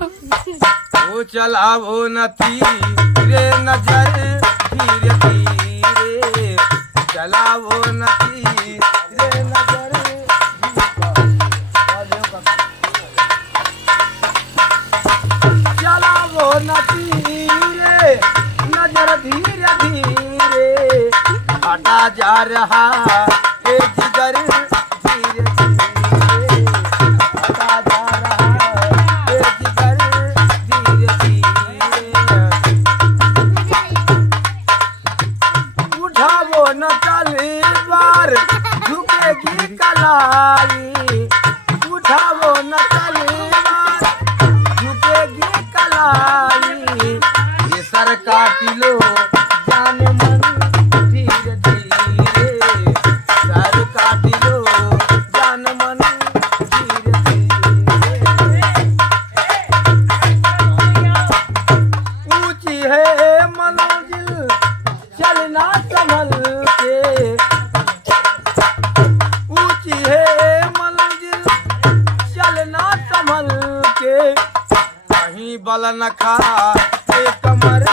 वो चलावो न धीरे नजर धीरे धीरे चलावो न धीरे नजर चलावो न धीरे नजर धीरे धीरे हटा जा रहा है जिगर धीरे धीरे हटा जा रहा है जिगर धीरे धीरे उठावो न तलवार झुकेगी कलाई उठावो न तलवार झुकेगी कलाई ये सर काट लो जान मन धीरे धीरे सर काट लो जान मन धीरे धीरे ऊंची है मंजिल चलना संभल के ऊंची है मंजिल चलना संभल के कहीं बल न खा कमर